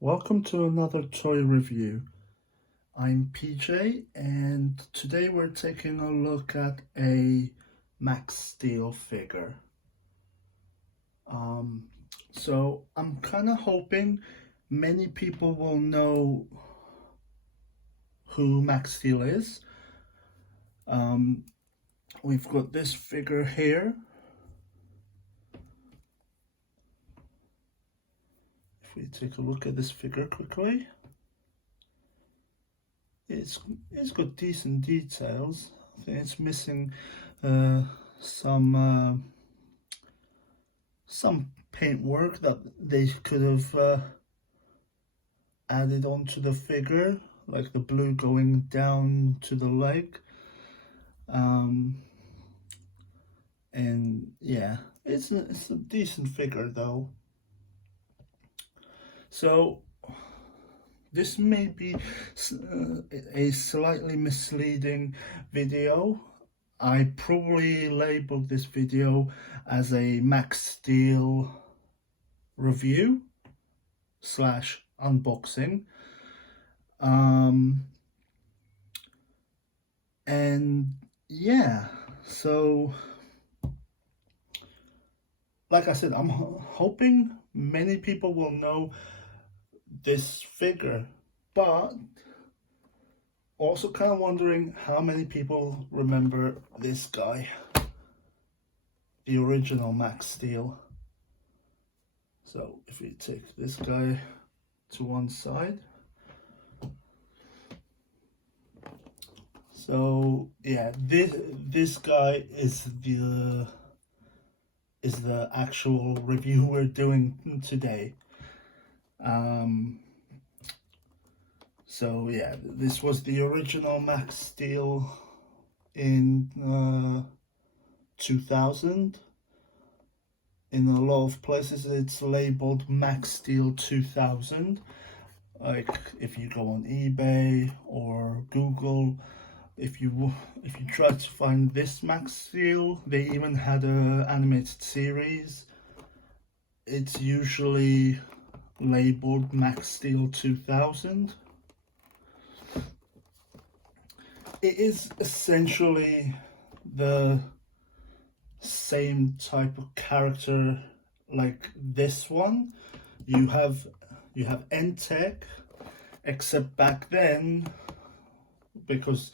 Welcome to another toy review. I'm PJ and today we're taking a look at a Max Steel figure. So I'm kind of hoping many people will know who Max Steel is. Um, we've got this figure here. If we take a look at this figure quickly, it's got decent details. I think it's missing some paintwork that they could have added onto the figure, like the blue going down to the leg. And yeah, it's a decent figure though. So this may be a slightly misleading video. I probably labeled this video as a Max Steel review slash unboxing. And yeah, so like I said, I'm hoping many people will know this figure, but also kind of wondering how many people remember this guy, the original Max Steel. So if we take this guy to one side. So yeah, this guy is the actual review we're doing today. So yeah, this was the original Max Steel in 2000. In a lot of places it's labeled Max Steel 2000. Like if you go on eBay or Google, if you try to find this Max Steel, they even had a animated series. It's usually labeled Max Steel 2000. It is essentially the same type of character like this one. You have N-Tech, except back then, because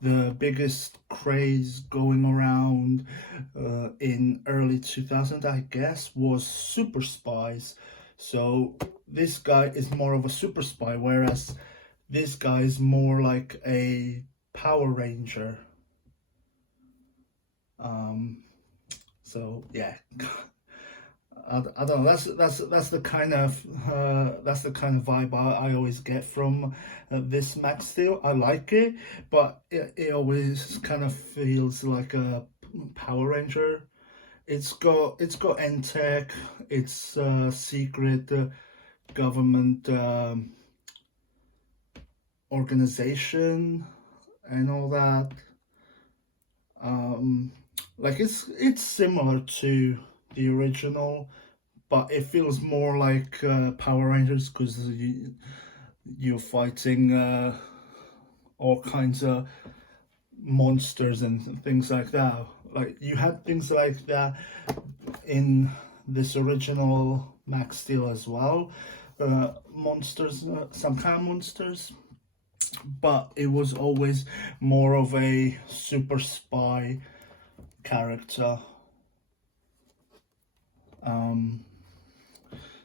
the biggest craze going around in early 2000, I guess, was super spies. So this guy is more of a super spy, whereas this guy is more like a Power Ranger. So yeah, I don't know. That's the kind of vibe I always get from this Max Steel. I like it, but it always kind of feels like a Power Ranger. It's got N-Tech. It's secret government organization and all that. Like it's similar to the original, but it feels more like Power Rangers because you're fighting all kinds of monsters and things like that. Like you had things like that in this original Max Steel as well. Monsters, some kind of monsters, but it was always more of a super spy character.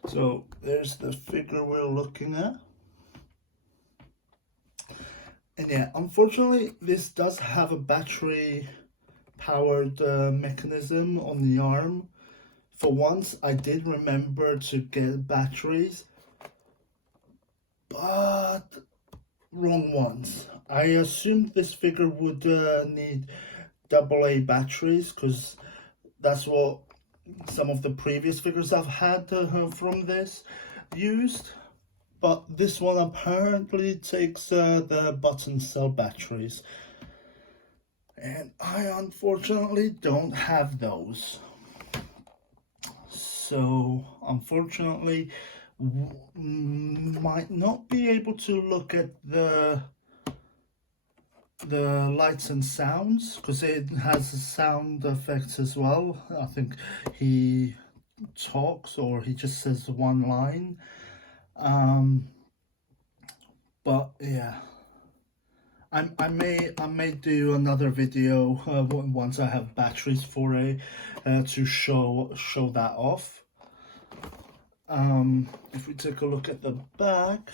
So there's the figure we're looking at. And yeah, unfortunately, this does have a battery powered mechanism on the arm. For once, I did remember to get batteries, but wrong ones. I assumed this figure would need AA batteries because that's what some of the previous figures I've had from this used. But this one apparently takes the button cell batteries. And I unfortunately don't have those. So unfortunately, might not be able to look at the lights and sounds because it has sound effects as well. I think he talks or he just says one line. But yeah, I may do another video once I have batteries for to show that off. If we take a look at the back,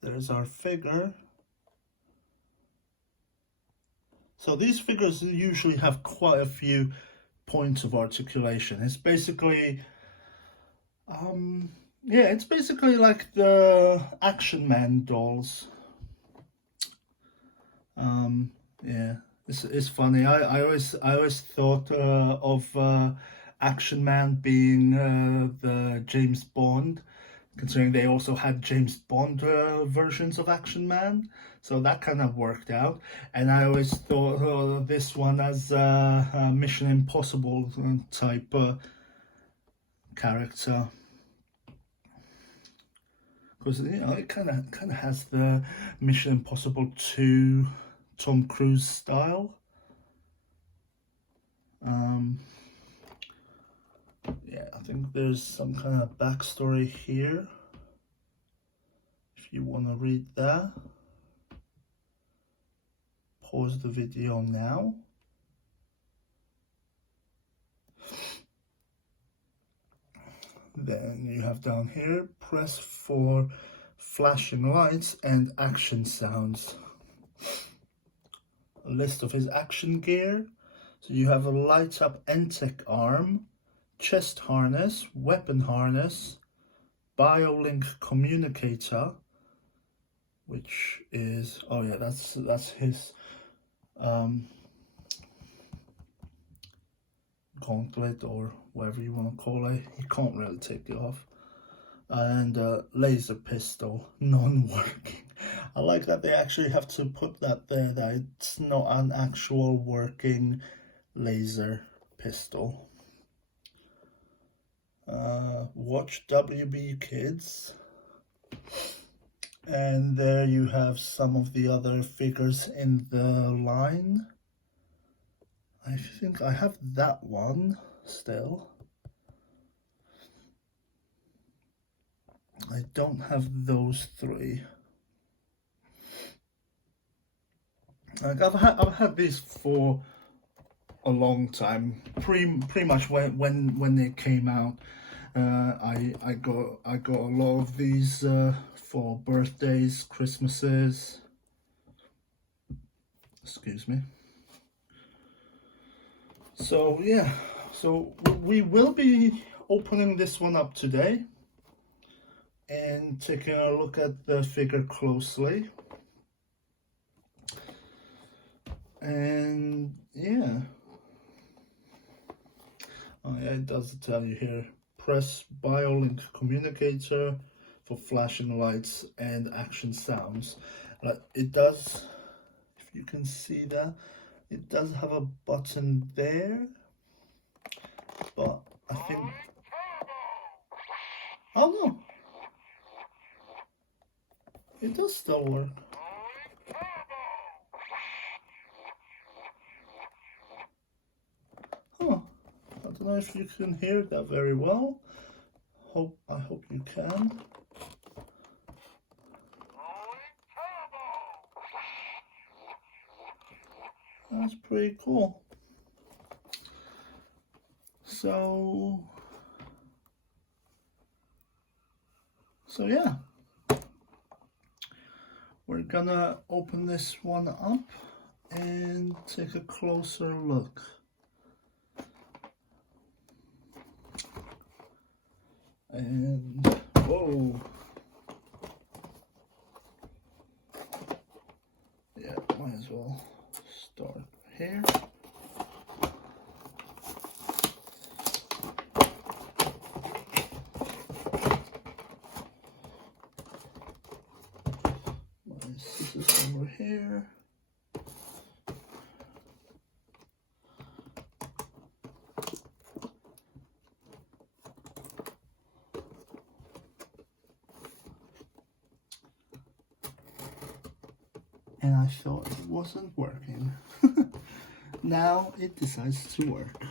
there's our figure. So these figures usually have quite a few points of articulation. It's basically, yeah, it's basically like the Action Man dolls. Yeah, it's funny. I always thought of Action Man being the James Bond, considering they also had James Bond versions of Action Man, so that kind of worked out. And I always thought this one as a Mission Impossible type character, because you know it kind of has the Mission Impossible 2 Tom Cruise style. Yeah, I think there's some kind of backstory here. If you want to read that, pause the video now. Then you have down here, press for flashing lights and action sounds. A list of his action gear. So you have a light up NTEC arm, chest harness, weapon harness, BioLink communicator, which is, oh yeah, that's his gauntlet or whatever you want to call it. You can't really take it off. And laser pistol, non-working. I like that they actually have to put that there, that it's not an actual working laser pistol. Watch WB Kids. And there you have some of the other figures in the line. I think I have that one still. I don't have those three. Like I've had these for a long time. Pretty much when they came out. I got a lot of these for birthdays, Christmases. Excuse me. So yeah, so we will be opening this one up today and taking a look at the figure closely. And yeah. Oh yeah, it does tell you here. Press BioLink communicator for flashing lights and action sounds. It does, if you can see that, it does have a button there, but I think, oh no, it does still work. Huh. I don't know if you can hear that very well. I hope you can. That's pretty cool. So yeah, we're gonna open this one up and take a closer look. And whoa, yeah, might as well start here. My scissors over here. and I thought it wasn't working. Now it decides to work.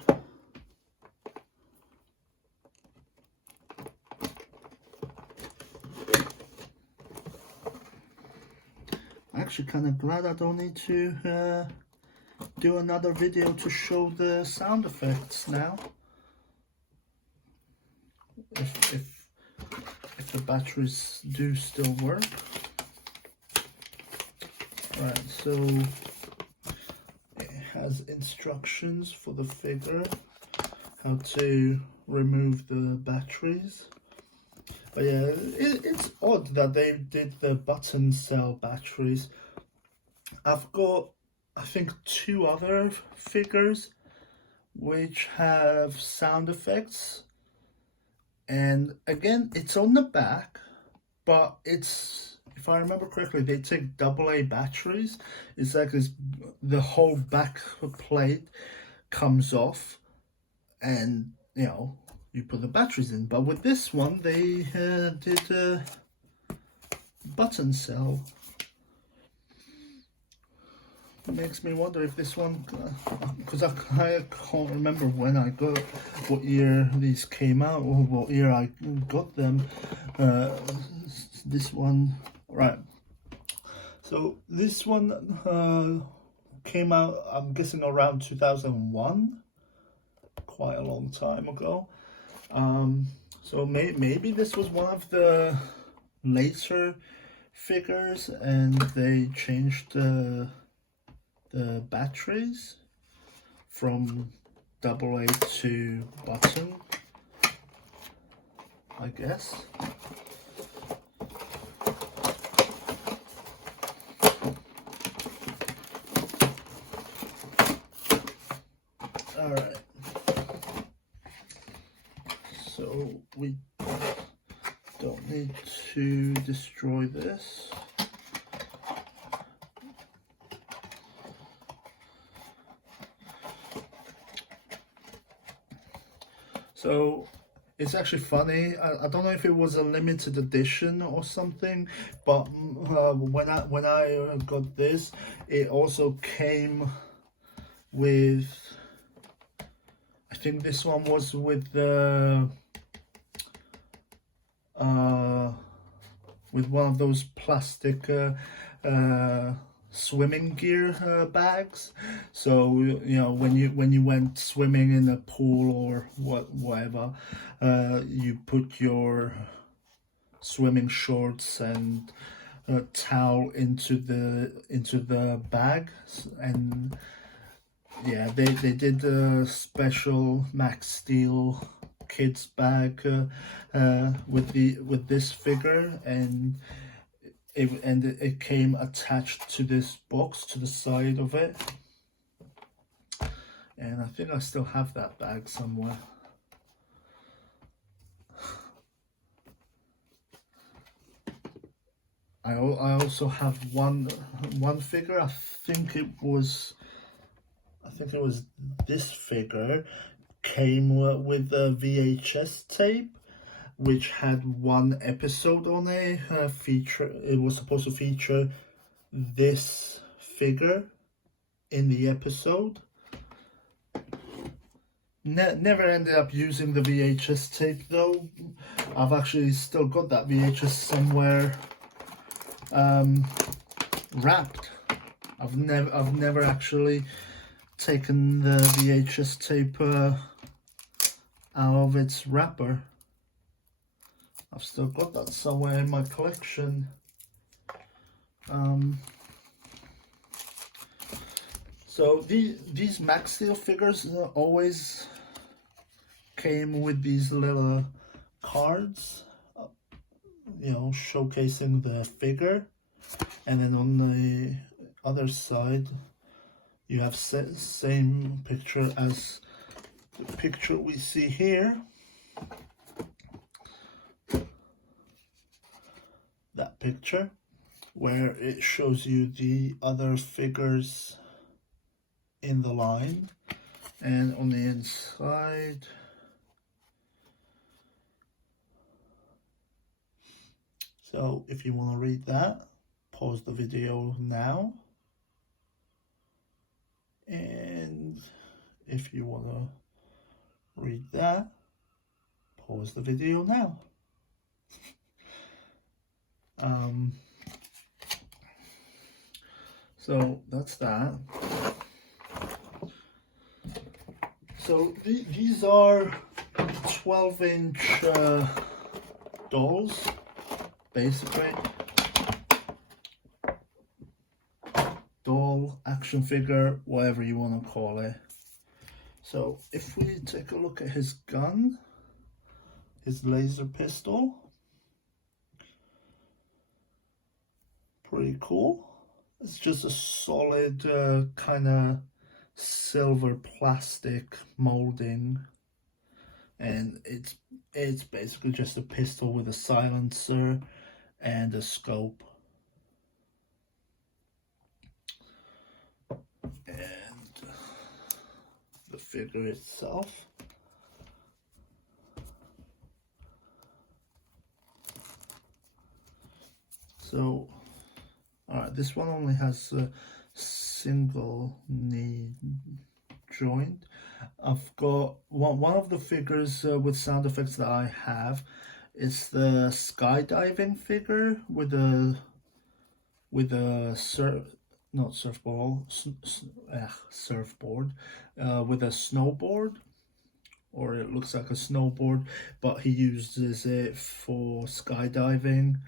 I'm actually kind of glad I don't need to do another video to show the sound effects now. If the batteries do still work. Right, so it has instructions for the figure, how to remove the batteries. But yeah, it's odd that they did the button cell batteries. I've got, I think, 2 other figures which have sound effects. And again, it's on the back, but it's, if I remember correctly, they take AA batteries. It's like this, the whole back plate comes off, and you know, you put the batteries in. But with this one, they did a button cell. It makes me wonder if this one, because I can't remember when I got, what year these came out, or what year I got them. This one, right. So this one came out, I'm guessing, around 2001, quite a long time ago. So maybe this was one of the later figures, and they changed the batteries from AA to button, I guess. Alright, so we don't need to destroy this. So it's actually funny. I don't know if it was a limited edition or something, but when I got this, it also came with, I think this one was with the with one of those plastic swimming gear bags. So you know, when you went swimming in a pool or whatever, you put your swimming shorts and towel into the bag. And yeah, they did a special Max Steel kids bag with this figure, and it came attached to this box to the side of it, and I think I still have that bag somewhere. I also have one figure. I think it was this figure, came with a VHS tape which had one episode on it. It was supposed to feature this figure in the episode. Never ended up using the VHS tape though. I've actually still got that VHS somewhere wrapped. I've never actually taken the VHS tape out of its wrapper. I've still got that somewhere in my collection. So these Max Steel figures always came with these little cards, you know, showcasing the figure, and then on the other side you have same picture as the picture we see here. That picture where it shows you the other figures in the line, and on the inside so if you want to read that, pause the video now And if you want to read that, pause the video now. So that's that. So these are 12-inch dolls, basically. Doll, action figure, whatever you want to call it. So if we take a look at his gun, his laser pistol, pretty cool. It's just a solid kind of silver plastic molding, and it's basically just a pistol with a silencer and a scope. And the figure itself. So, alright, this one only has a single knee joint. I've got one of the figures with sound effects that I have is the skydiving figure with a surfboard with a snowboard, or it looks like a snowboard, but he uses it for skydiving.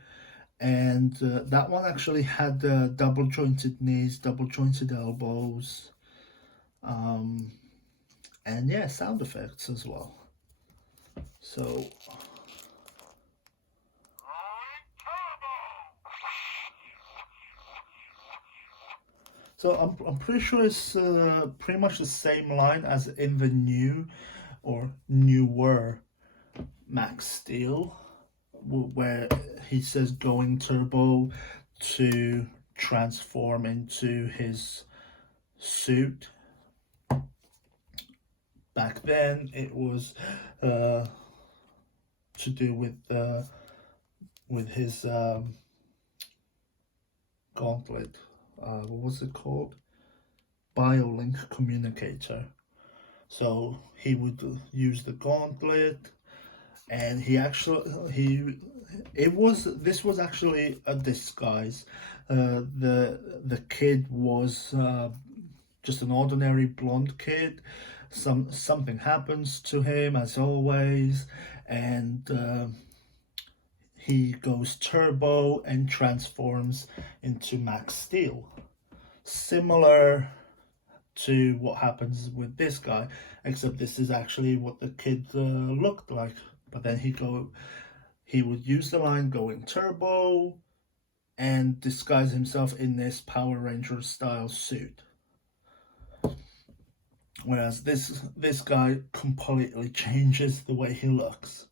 And that one actually had double jointed knees, double jointed elbows, and yeah, sound effects as well. So I'm pretty sure it's pretty much the same line as in the new or newer Max Steel, where he says going turbo to transform into his suit. Back then it was to do with his gauntlet. What was it called? BioLink communicator. So he would use the gauntlet, and this was actually a disguise. The kid was just an ordinary blonde kid. Something happens to him, as always, and he goes turbo and transforms into Max Steel. Similar to what happens with this guy, except this is actually what the kid looked like. But then he would use the line going turbo and disguise himself in this Power Ranger style suit. Whereas this guy completely changes the way he looks.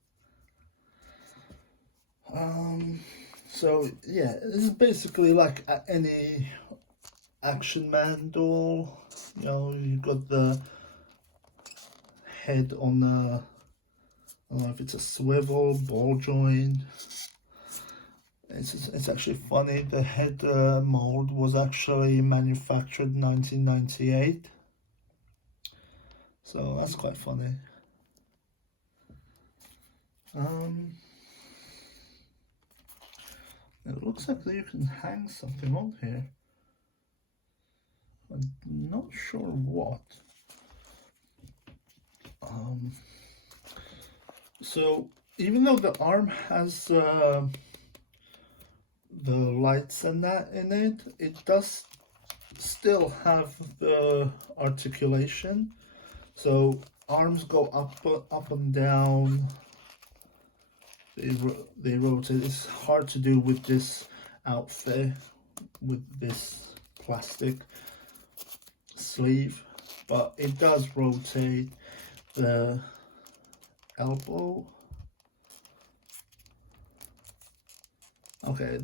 So yeah, it's basically like any Action Man doll. You know, you've got the head on the, I don't know if it's a swivel, ball joint. It's actually funny, the head mold was actually manufactured in 1998. So that's quite funny. It looks like you can hang something on here. I'm not sure what. So even though the arm has the lights and that in it, it does still have the articulation. So arms go up and down. They rotate. It's hard to do with this outfit, with this plastic sleeve, but it does rotate. The elbow. Okay,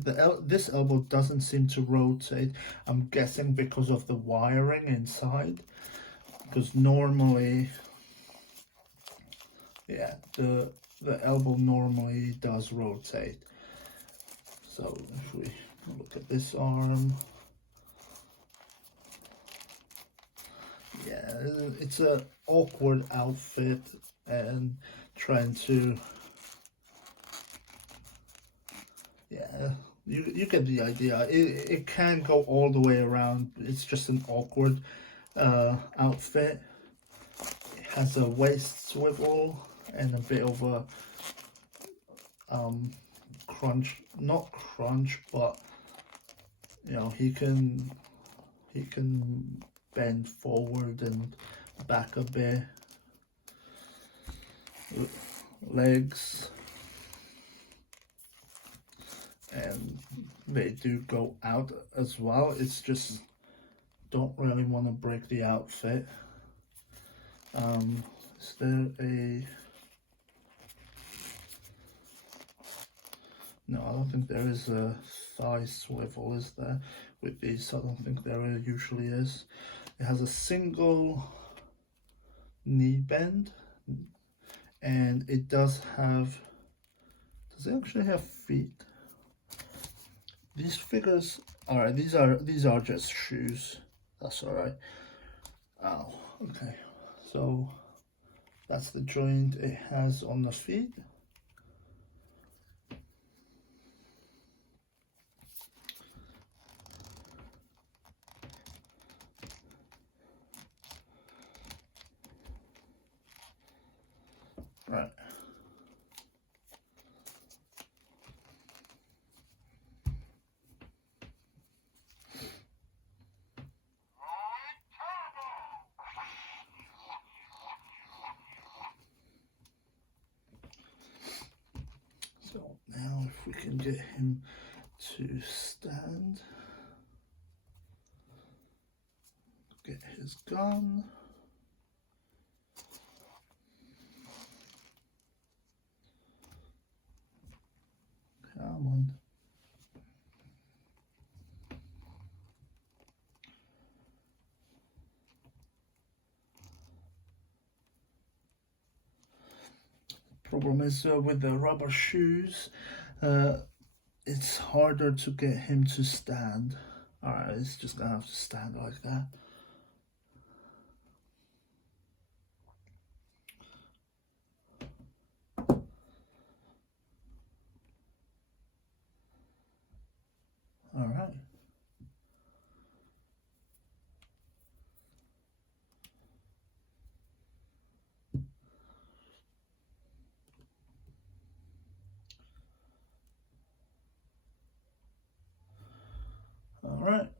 this elbow doesn't seem to rotate. I'm guessing because of the wiring inside. Because normally, yeah, the elbow normally does rotate. So if we look at this arm, yeah, it's a awkward outfit and trying to, yeah, you get the idea. It can't go all the way around. It's just an awkward outfit. It has a waist swivel and a bit of a crunch, not crunch, but you know, he can bend forward and back a bit. Legs, and they do go out as well. It's just don't really want to break the outfit. Is there a... No, I don't think there is a thigh swivel, is there? With these, I don't think there usually is. It has a single knee bend, and it does have... Does it actually have feet? These figures, all right. These are just shoes. That's all right. Oh, okay. So that's the joint it has on the feet. Right. So now if we can get him to stand, get his gun. Come on. Problem is with the rubber shoes, it's harder to get him to stand. Alright, he's just gonna have to stand like that. Alright. Alright.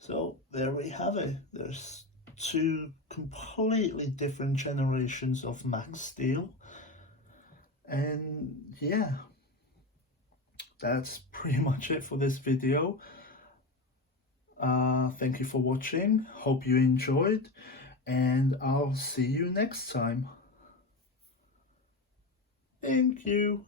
So there we have it. There's two completely different generations of Max Steel. And yeah, that's pretty much it for this video. Thank you for watching. Hope you enjoyed, and I'll see you next time. Thank you.